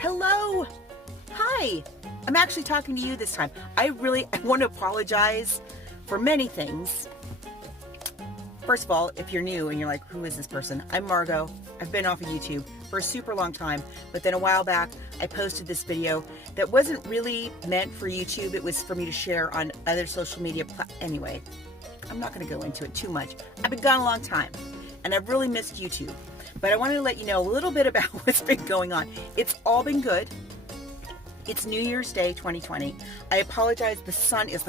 Hello. Hi. I'm actually talking to you this time. I want to apologize for many things. First of all, if you're new and you're like, who is this person? I'm Margo. I've been off of YouTube for a super long time, but then a while back, I posted this video that wasn't really meant for YouTube. It was for me to share on other social media Anyway, I'm not going to go into it too much. I've been gone a long time, and I've really missed YouTube. But I wanted to let you know a little bit about what's been going on. It's all been good. It's New Year's Day 2020. I apologize. The sun is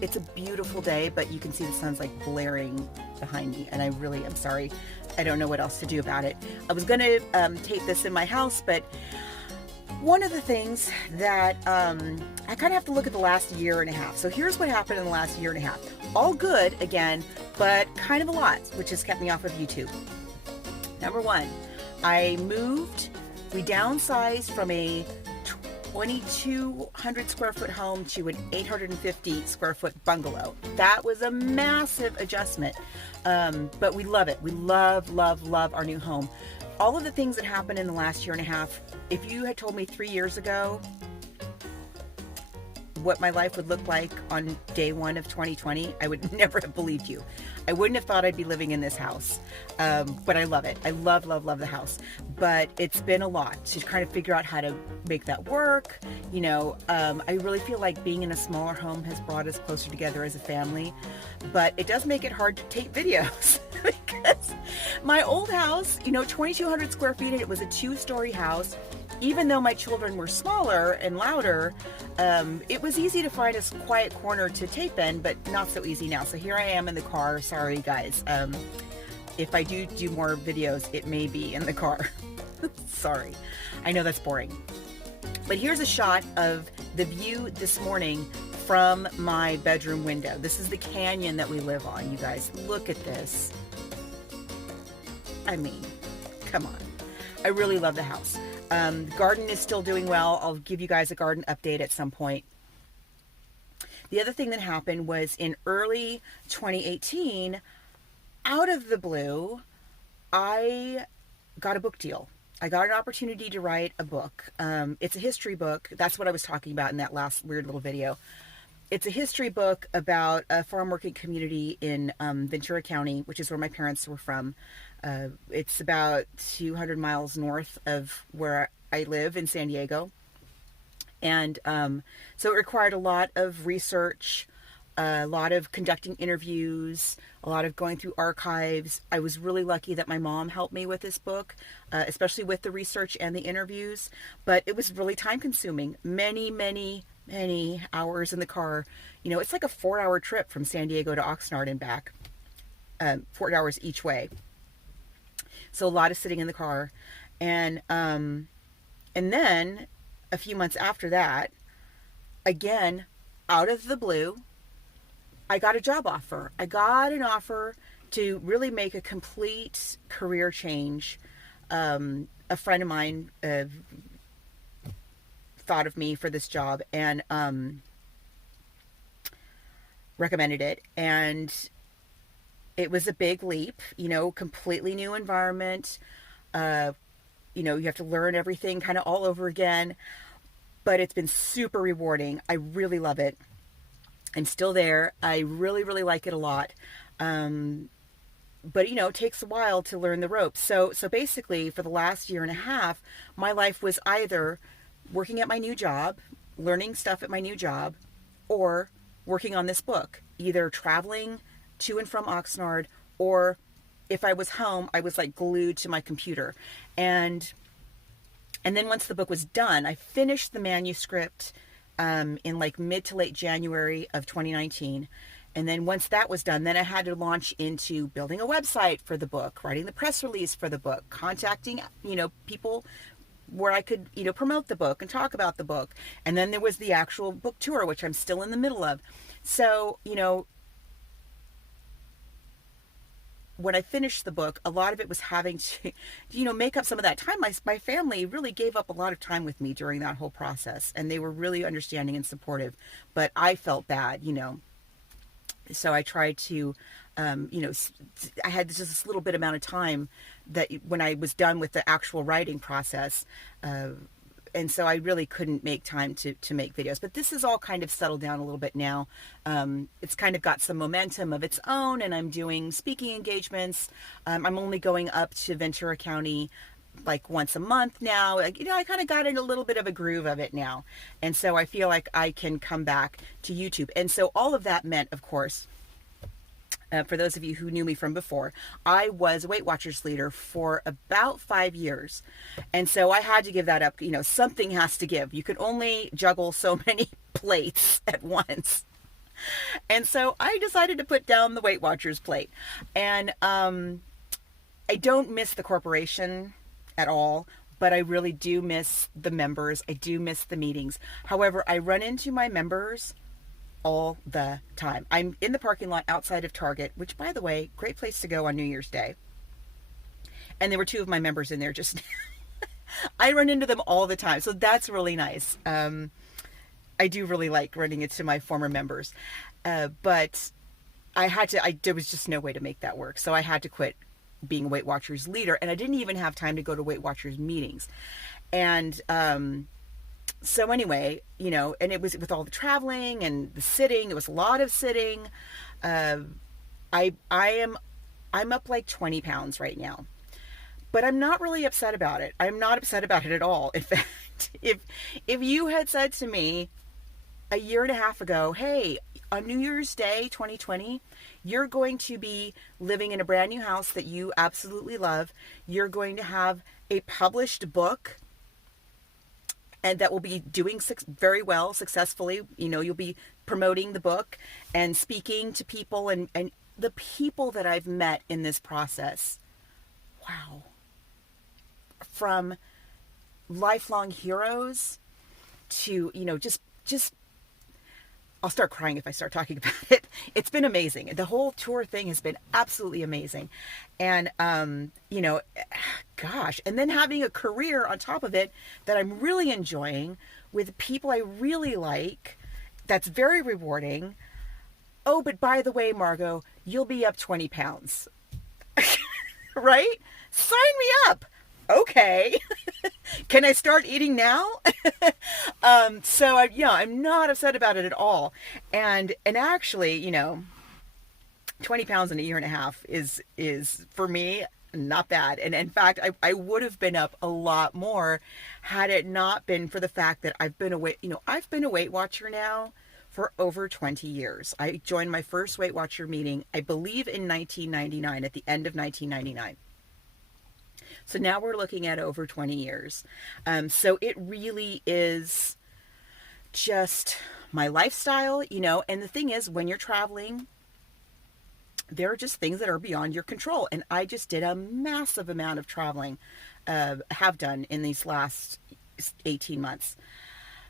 it's a beautiful day, but you can see the sun's blaring behind me, and I really am sorry. I don't know what else to do about it. I was going to tape this in my house, but one of the things that I kind of have to look at the last year and a half. So here's what happened in the last year and a half. All good again, but kind of a lot, which has kept me off of YouTube. Number one, I moved. We downsized from a 2,200 square foot home to an 850 square foot bungalow. That was a massive adjustment, but we love it. We love our new home. All of the things that happened in the last year and a half, if you had told me 3 years ago what my life would look like on day one of 2020, I would never have believed you. I wouldn't have thought I'd be living in this house, but I love it. I love the house, but it's been a lot to kind of figure out how to make that work. I really feel like being in a smaller home has brought us closer together as a family, but it does make it hard to tape videos because my old house, 2,200 square feet, and it was a 2-story house. Even though my children were smaller and louder, it was easy to find a quiet corner to tape in, but not so easy now. So here I am in the car. Sorry, guys. If I do more videos, it may be in the car. Sorry. I know that's boring. But here's a shot of the view this morning from my bedroom window. This is the canyon that we live on, you guys. Look at this. I mean, come on. I really love the house. Garden is still doing well. I'll give you guys a garden update at some point. The other thing that happened was in early 2018, out of the blue, I got a book deal. I got an opportunity to write a book. It's a history book. That's what I was talking about in that last weird little video. It's a history book about a farm working community in Ventura County, which is where my parents were from. It's about 200 miles north of where I live in San Diego. And so it required a lot of research, a lot of conducting interviews, a lot of going through archives. I was really lucky that my mom helped me with this book, especially with the research and the interviews. But it was really time consuming. Many hours in the car. It's like a 4-hour trip from San Diego to Oxnard and back, 4 hours each way. So a lot of sitting in the car. And then a few months after that, again, out of the blue, I got a job offer. I got an offer to really make a complete career change. A friend of mine thought of me for this job and recommended it. And it was a big leap, completely new environment. You have to learn everything kind of all over again. But it's been super rewarding. I really love it. I'm still there. I really like it a lot. But, it takes a while to learn the ropes. So basically, for the last year and a half, my life was either working at my new job, learning stuff at my new job, or working on this book, either traveling to and from Oxnard, or if I was home, I was glued to my computer. And then once the book was done, I finished the manuscript in mid to late January of 2019. And then once that was done, then I had to launch into building a website for the book, writing the press release for the book, contacting, people where I could, promote the book and talk about the book. And then there was the actual book tour, which I'm still in the middle of. So, when I finished the book, a lot of it was having to, make up some of that time. My family really gave up a lot of time with me during that whole process, and they were really understanding and supportive, but I felt bad, So I tried to, I had just this little bit amount of time that when I was done with the actual writing process, and so I really couldn't make time to make videos. But this is all kind of settled down a little bit now. It's kind of got some momentum of its own, and I'm doing speaking engagements. I'm only going up to Ventura County like once a month now. Like, I kind of got in a little bit of a groove of it now. And so I feel like I can come back to YouTube. And so all of that meant, of course, for those of you who knew me from before, I was a Weight Watchers leader for about 5 years. And so I had to give that up. Something has to give. You can only juggle so many plates at once. And so I decided to put down the Weight Watchers plate. And I don't miss the corporation at all, but I really do miss the members. I do miss the meetings. However, I run into my members all the time. I'm in the parking lot outside of Target, which, by the way, great place to go on New Year's Day. And there were 2 of my members in there just now. I run into them all the time, so that's really nice. I do really like running into my former members, but there was just no way to make that work. So I had to quit being a Weight Watchers leader, and I didn't even have time to go to Weight Watchers meetings. And so anyway, and it was with all the traveling and the sitting, it was a lot of sitting. I'm up like 20 pounds right now, but I'm not really upset about it. I'm not upset about it at all. In fact, if you had said to me a year and a half ago, hey, on New Year's Day 2020, you're going to be living in a brand new house that you absolutely love. You're going to have a published book, and that will be doing very well, successfully. You'll be promoting the book and speaking to people, and the people that I've met in this process. Wow. From lifelong heroes to, just I'll start crying if I start talking about it. It's been amazing. The whole tour thing has been absolutely amazing. And, gosh, and then having a career on top of it that I'm really enjoying with people I really like, that's very rewarding. Oh, but by the way, Margo, you'll be up 20 pounds. Right? Sign me up. Okay. Can I start eating now? So I'm not upset about it at all. And actually, 20 pounds in a year and a half is for me not bad. And in fact, I would have been up a lot more had it not been for the fact that I've been a Weight Watcher now for over 20 years. I joined my first Weight Watcher meeting, I believe, in 1999, at the end of 1999. So now we're looking at over 20 years. So it really is just my lifestyle, and the thing is, when you're traveling, there are just things that are beyond your control. And I just did a massive amount of traveling, have done in these last 18 months.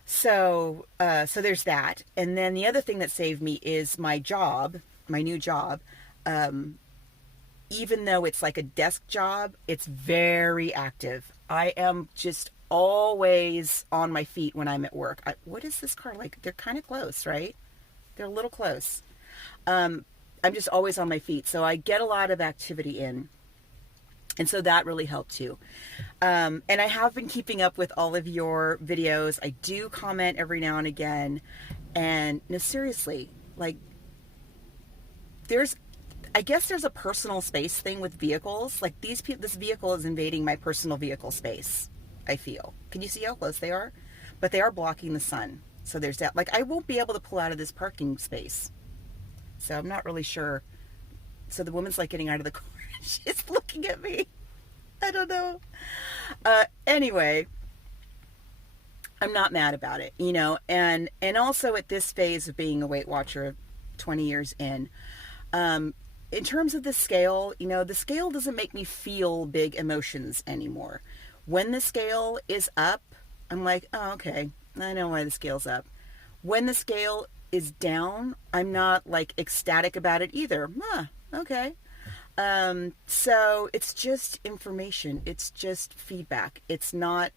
So there's that. And then the other thing that saved me is my job, my new job. Even though it's like a desk job, it's very active. I am just always on my feet when I'm at work. What is this car like? They're kind of close, right? They're a little close. I'm just always on my feet. So I get a lot of activity in. And so that really helped too. And I have been keeping up with all of your videos. I do comment every now and again. And no, seriously, like I guess there's a personal space thing with vehicles. Like this vehicle is invading my personal vehicle space, I feel. Can you see how close they are? But they are blocking the sun. So there's that. Like I won't be able to pull out of this parking space. So I'm not really sure. So the woman's like getting out of the car. She's looking at me. I don't know. Anyway, I'm not mad about it, and also at this phase of being a Weight Watcher 20 years in terms of the scale, the scale doesn't make me feel big emotions anymore. When the scale is up, I'm like, oh, okay, I know why the scale's up. When the scale is down, I'm not like ecstatic about it either. Okay. So it's just information. It's just feedback. It's not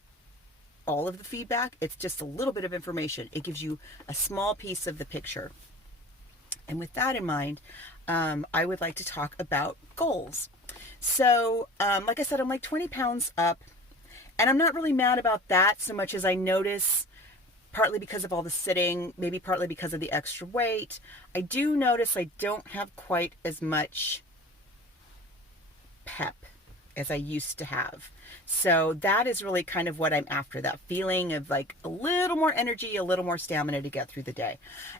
all of the feedback. It's just a little bit of information. It gives you a small piece of the picture. And with that in mind, I would like to talk about goals. So, like I said, I'm like 20 pounds up, And I'm not really mad about that so much as I notice, partly because of all the sitting, maybe partly because of the extra weight, I do notice I don't have quite as much pep as I used to have. So that is really kind of what I'm after, that feeling of like a little more energy, a little more stamina to get through the day.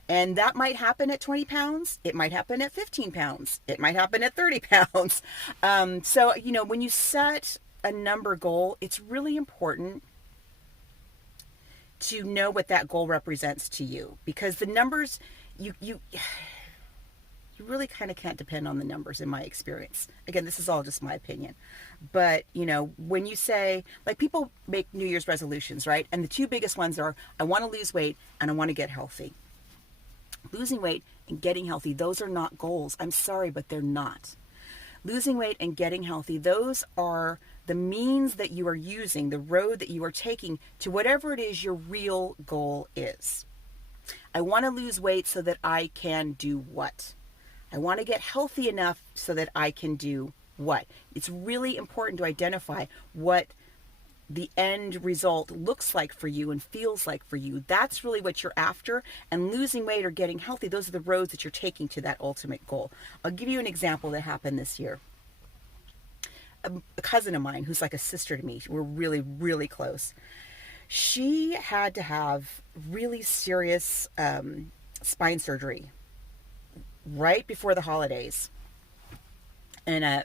And that might happen at 20 pounds. It might happen at 15 pounds. It might happen at 30 pounds. So, you know, when you set a number goal, it's really important to know what that goal represents to you, because the numbers, you really kind of can't depend on the numbers in my experience. Again, this is all just my opinion. But, you know, when you say, like, people make New Year's resolutions, right? And the two biggest ones are, I want to lose weight and I want to get healthy. Losing weight and getting healthy, those are not goals. I'm sorry, but they're not. Losing weight and getting healthy, those are the means that you are using, the road that you are taking to whatever it is your real goal is. I want to lose weight so that I can do what? I want to get healthy enough so that I can do what? It's really important to identify what the end result looks like for you and feels like for you. That's really what you're after. And losing weight or getting healthy, those are the roads that you're taking to that ultimate goal. I'll give you an example that happened this year. A cousin of mine, who's like a sister to me, we're really, really close. She had to have really serious spine surgery right before the holidays. And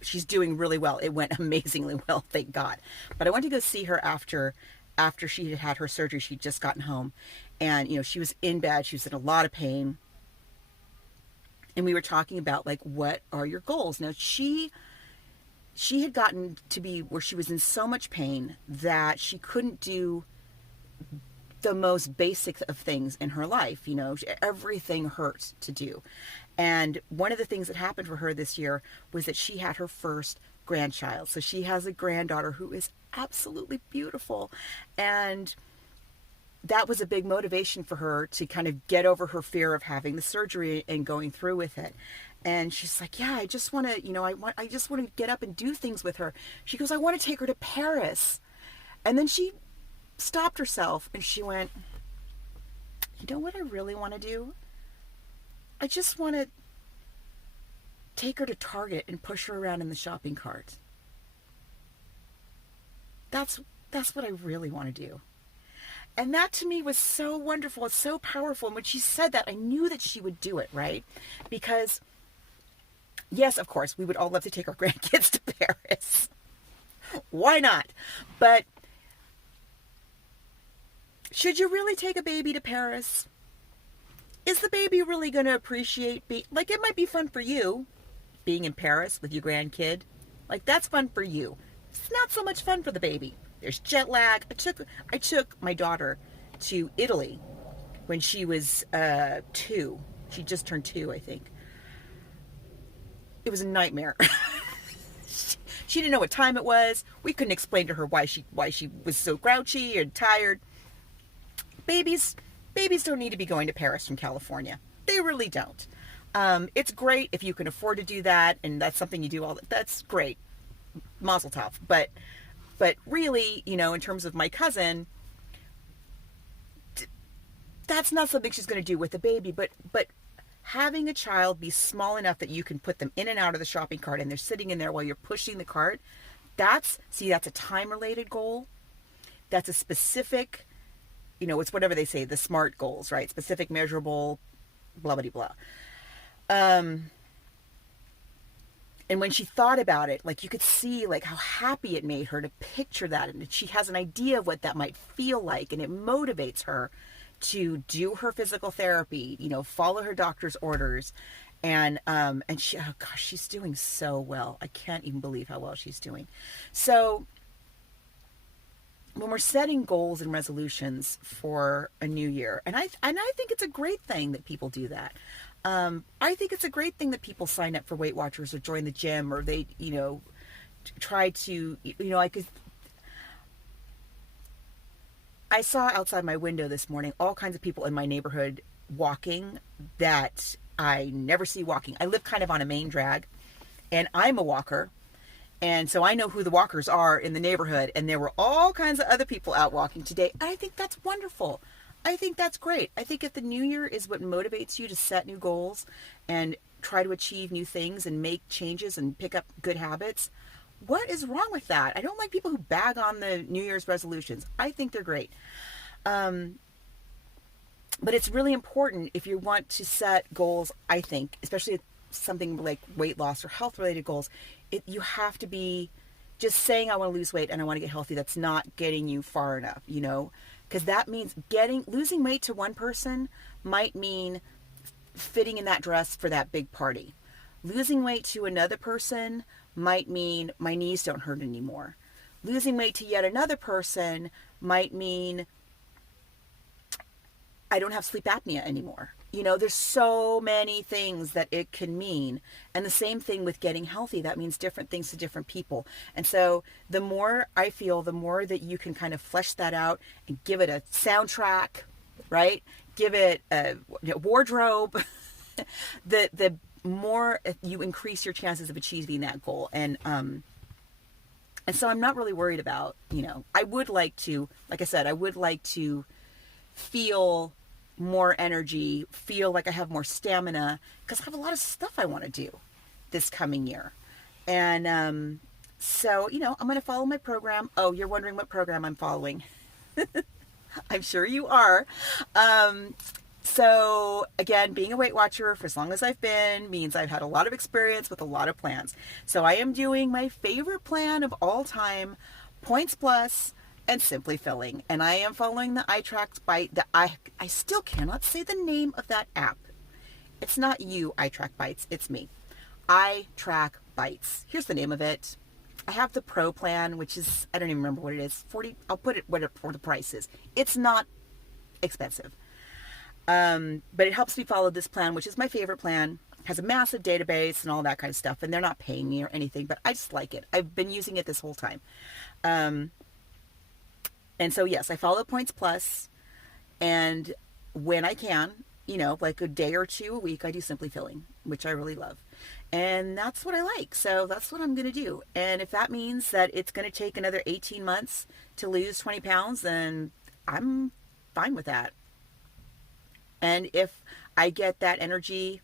she's doing really well. It went amazingly well, thank God. But I went to go see her after she had her surgery. She'd just gotten home. And, you know, she was in bed. She was in a lot of pain. And we were talking about, like, what are your goals? Now, she had gotten to be where she was in so much pain that she couldn't do the most basic of things in her life. You know, everything hurt to do. And one of the things that happened for her this year was that she had her first grandchild. So she has a granddaughter who is absolutely beautiful. And that was a big motivation for her to kind of get over her fear of having the surgery and going through with it. And she's like, yeah, I just want to, you know, I just want to get up and do things with her. She goes, I want to take her to Paris. And then she stopped herself and she went, you know what I really want to do? I just want to take her to Target and push her around in the shopping cart. That's what I really want to do. And that to me was so wonderful. It's so powerful. And when she said that, I knew that she would do it, right? Because, yes, of course, we would all love to take our grandkids to Paris. Why not? But should you really take a baby to Paris? Is the baby really going to appreciate like, it might be fun for you being in Paris with your grandkid. Like, that's fun for you. It's not so much fun for the baby. There's jet lag. I took my daughter to Italy when she was 2. She just turned 2, I think. It was a nightmare. She didn't know what time it was. We couldn't explain to her why she was so grouchy and tired. Babies don't need to be going to Paris from California. They really don't. It's great if you can afford to do that, and that's something you do that's great. Mazel tov. But really, you know, in terms of my cousin, that's not something she's going to do with the baby. But having a child be small enough that you can put them in and out of the shopping cart and they're sitting in there while you're pushing the cart, that's a time-related goal. That's a specific, you know, it's whatever they say, the SMART goals, right? Specific, measurable, blah, blah, blah. And when she thought about it, like, you could see, like, how happy it made her to picture that. And she has an idea of what that might feel like. And it motivates her to do her physical therapy, you know, follow her doctor's orders. And she, oh gosh, she's doing so well. I can't even believe how well she's doing. So when we're setting goals and resolutions for a new year, and I think it's a great thing that people do that. I think it's a great thing that people sign up for Weight Watchers or join the gym, or they, you know, try to, you know, I saw outside my window this morning all kinds of people in my neighborhood walking that I never see walking. I live kind of on a main drag, and I'm a walker, And so I know who the walkers are in the neighborhood, and there were all kinds of other people out walking today. I think that's wonderful. I think that's great. I think if the new year is what motivates you to set new goals and try to achieve new things and make changes and pick up good habits, what is wrong with that? I don't like people who bag on the New Year's resolutions. I think they're great. But it's really important if you want to set goals, I think, especially something like weight loss or health related goals, you have to be just saying I want to lose weight and I want to get healthy. That's not getting you far enough, you know, because that means losing weight to one person might mean fitting in that dress for that big party. Losing weight to another person might mean my knees don't hurt anymore. Losing weight to yet another person might mean I don't have sleep apnea anymore. You know, there's so many things that it can mean. And the same thing with getting healthy. That means different things to different people. And so the more I feel, the more that you can kind of flesh that out and give it a soundtrack, right? Give it a wardrobe, the more you increase your chances of achieving that goal. And so I'm not really worried about, you know, I would like to, like I said, I would like to feel more energy, feel like I have more stamina, because I have a lot of stuff I want to do this coming year. And so, you know, I'm going to follow my program. Oh, you're wondering what program I'm following. I'm sure you are. So again, being a Weight Watcher for as long as I've been means I've had a lot of experience with a lot of plans. So I am doing my favorite plan of all time, Points Plus and Simply Filling. And I am following the iTrack Bite. I still cannot say the name of that app. It's not you, iTrack Bites. It's me. iTrack Bites. Here's the name of it. I have the Pro plan, which is, I don't even remember what it is. 40. I'll put it what the price is. It's not expensive. But it helps me follow this plan, which is my favorite plan. It has a massive database and all that kind of stuff. And they're not paying me or anything, but I just like it. I've been using it this whole time. And so, yes, I follow Points Plus, and when I can, you know, like a day or two a week, I do Simply Filling, which I really love. And that's what I like. So that's what I'm going to do. And if that means that it's going to take another 18 months to lose 20 pounds, then I'm fine with that. And if I get that energy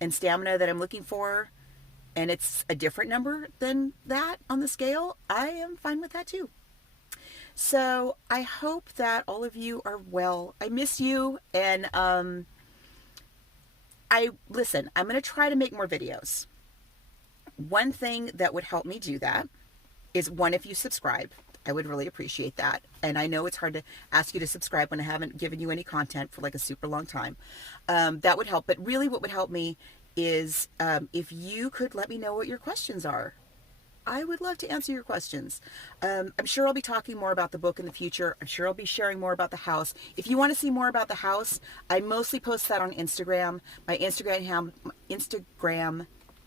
and stamina that I'm looking for, and it's a different number than that on the scale, I am fine with that too. So I hope that all of you are well. I miss you. And listen, I'm going to try to make more videos. One thing that would help me do that is, one, if you subscribe, I would really appreciate that. And I know it's hard to ask you to subscribe when I haven't given you any content for like a super long time. That would help. But really what would help me is if you could let me know what your questions are. I would love to answer your questions. I'm sure I'll be talking more about the book in the future. I'm sure I'll be sharing more about the house. If you want to see more about the house, I mostly post that on Instagram. My Instagram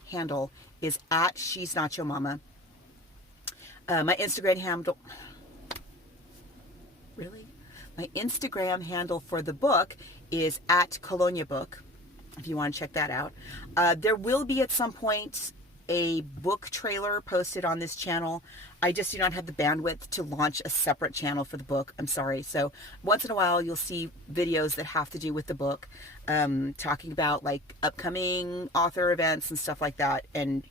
handle is at She's Not Your Mama. My Instagram handle... Really? My Instagram handle for the book is at Colonia Book, if you want to check that out. There will be at some point a book trailer posted on this channel. I just do not have the bandwidth to launch a separate channel for the book. I'm sorry. So once in a while you'll see videos that have to do with the book, talking about like upcoming author events and stuff like that. And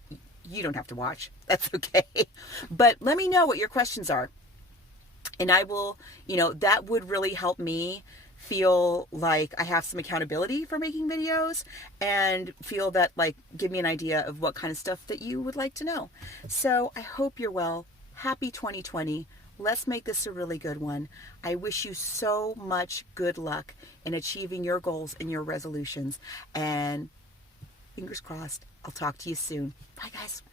you don't have to watch. That's okay. But let me know what your questions are. And I will, you know, that would really help me feel like I have some accountability for making videos, and feel that, like, give me an idea of what kind of stuff that you would like to know. So I hope you're well. Happy 2020. Let's make this a really good one. I wish you so much good luck in achieving your goals and your resolutions. And fingers crossed, I'll talk to you soon. Bye, guys.